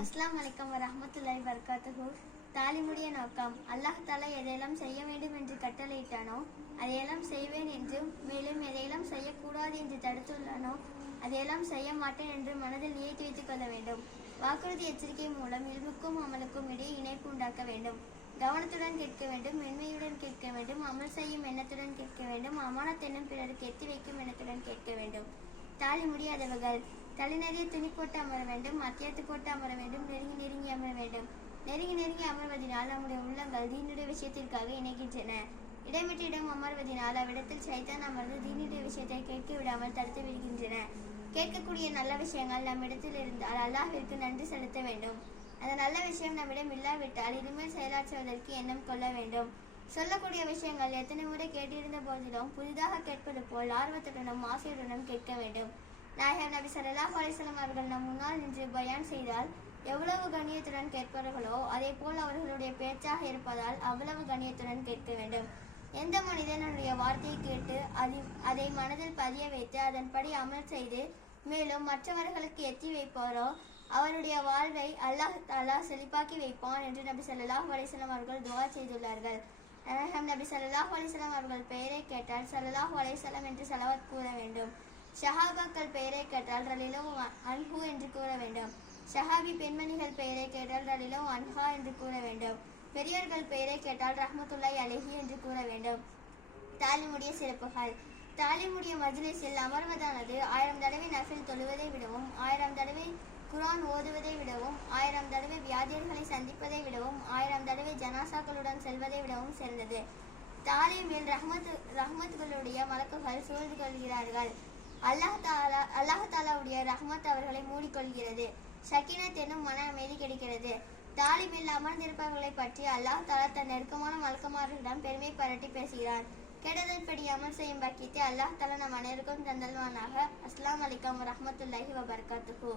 அஸ்ஸலாமு அலைக்கும் வரஹ்மத்துல்லாஹி வபரகாத்துஹு. தாலிமுடைய நோக்கம். அல்லாஹ் தஆலா எதையெல்லாம் செய்ய வேண்டும் என்று கட்டளையிட்டானோ அதையெல்லாம் செய்வேன் என்றும், மேலும் எதையெல்லாம் செய்யக்கூடாது என்று தடுத்துள்ளானோ அதையெல்லாம் செய்ய மாட்டேன் என்று மனதில் நியத்து வைத்துக் கொள்ள வேண்டும். வாக்குறுதி எச்சரிக்கை மூலம் இல்முக்கும் அமலுக்கும் இடையே இணைப்பு உண்டாக்க வேண்டும். கவனத்துடன் கேட்க வேண்டும், மென்மையுடன் கேட்க வேண்டும், அமல் செய்யும் எண்ணத்துடன் கேட்க வேண்டும், அமானத் என்னும் பிறருக்கு எத்தி வைக்கும் எண்ணத்துடன் கேட்க வேண்டும். தாலி முடியாதவர்கள். தலை நிறைய துணி போட்டு அமர வேண்டும், மத்தியத்து போட்டு அமர வேண்டும், நெருங்கி நெருங்கி அமர வேண்டும். நெருங்கி நெருங்கி அமர்வதனால் நம்முடைய உள்ளங்கள் தீனுடைய விஷயத்திற்காக இணைகின்றன. இடமிட்டு இடம் அமர்வதனால் அவ்விடத்தில் சைத்தான் அமர்ந்து தீனுடைய விஷயத்தை கேட்க விடாமல் தடுத்து விடுகின்றன. கேட்கக்கூடிய நல்ல விஷயங்கள் நம்மிடத்தில் இருந்தால் அல்லாஹ்விற்கு நன்றி செலுத்த வேண்டும். அந்த நல்ல விஷயம் நம்மிடம் இல்லாவிட்டால் இனிமேல் செயலாற்றுவதற்கு எண்ணம் கொள்ள வேண்டும். சொல்லக்கூடிய விஷயங்கள் எத்தனை முறை கேட்டிருந்த போதிலும் புதிதாக கேட்பது போல் ஆர்வத்துடனும் ஆசையுடனும் கேட்க வேண்டும். நாயகம் நபி ஸல்லல்லாஹு அலைஹி வஸல்லம் அவர்கள் நம் முன்னால் நின்று பயான் செய்தால் எவ்வளவு கண்ணியத்துடன் கேட்பார்களோ அதே போல் அவர்களுடைய பேச்சாக இருப்பதால் அவ்வளவு கண்ணியத்துடன் கேட்க வேண்டும். எந்த மனிதனுடைய வார்த்தையை கேட்டு அதை மனதில் பதிய வைத்து அதன்படி அமல் செய்து மேலும் மற்றவர்களுக்கு எத்தி வைப்பாரோ அவருடைய வாழ்வை அல்லாஹ் தஆலா செழிப்பாக்கி வைப்பான் என்று நபி ஸல்லல்லாஹு அலைஹி வஸல்லம் அவர்கள் துஆ செய்துள்ளார்கள். நபி ஸல்லல்லாஹு அலைஹி வஸல்லம் அவர்கள் பெயரை கேட்டால் ஸல்லல்லாஹு அலைஹி வஸல்லம் என்று ஸலவாத் கூற வேண்டும். ஷஹாபாக்கள் பெயரை கேட்டால் ரலிலஹு அன்ஹு என்று கூற வேண்டும். ஷஹாபி பெண்மணிகள் பெயரை கேட்டால் ரலிலஹு அன்ஹா என்று கூற வேண்டும். பெரியவர்கள் பெயரை கேட்டால் ரஹ்மத்துல்லாஹி அலைஹி என்று கூற வேண்டும். தாலிமுடைய சிறப்புகள். தாலிமுடைய மஜ்லிஸில் அமர்வதானது 1000 தடவை நஃபில் தொழுவதை விடவும், 1000 தடவை குர்ஆன் ஓதுவதை விடவும், 1000 தடவை வியாதியர்களை சந்திப்பதை விடவும், 1000 தடவை ஜனாசாக்களுடன் செல்வதை விடவும் சிறந்தது. தாலி மேல் ரஹ்மத்துகளுடைய மலக்குகள் சூழ்ந்து கொள்கிறார்கள். அல்லாஹ் தாலாவுடைய ரஹ்மத் அவர்களை மூடிக்கொள்கிறது. ஷக்கீனத் என்னும் மன அமைதி கிடைக்கிறது. தாலிமில் அமர்ந்திருப்பவர்களை பற்றி அல்லாஹ் தாலா தன் நெருக்கமான மலக்குமார்களிடம் பெருமை பாராட்டி பேசுகிறார். கேட்டதன்படி அமல் செய்யும் பாக்கியத்தை அல்லாஹ் தாலா நம் அனைவருக்கும் தந்தல்வானாக. அஸ்ஸலாமு அலைக்கும் வரஹ்மத்துல்லாஹி வபரகாத்துஹு.